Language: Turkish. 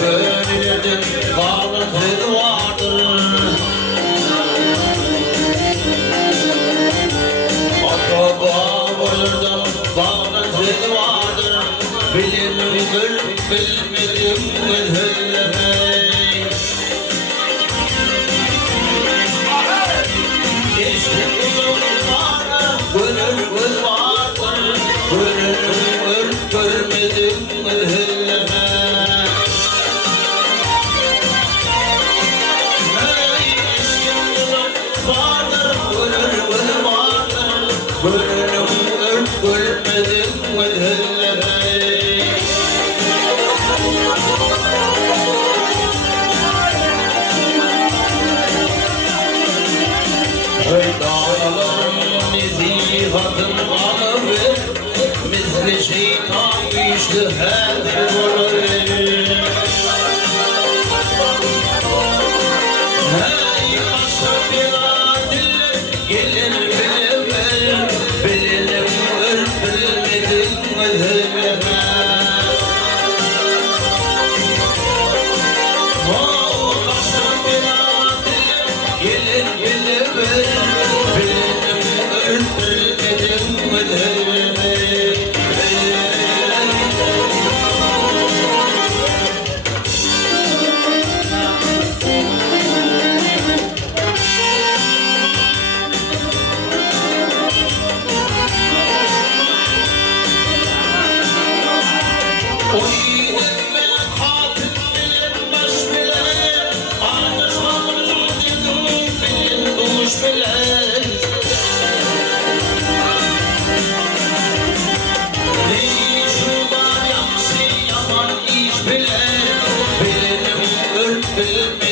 söyledim bağlantı vardır. Akraba vardır bağlantı vardır. Bilirim bilmedim mühürlemeyi. Geçtim yollara gönül vardır. Gönül görmedim mühürlemeyi. Gönlüm gülmedim müdhillemeyi. Dağlarım bizi kadın alır, misli şeytan güçlü her olur. Hey başa bir diller gelir bilir. Bilirim bilmedim mühürleme. O başa bir diller gelir bilir. Bilirim bilmedim mühürleme. O yiğidim ben hatip bilen baş bilen. Anlaşmamın dedim bilin duş bilen. Ne iş var yaxşı yaman iş bilen. Bilirim bilmedim.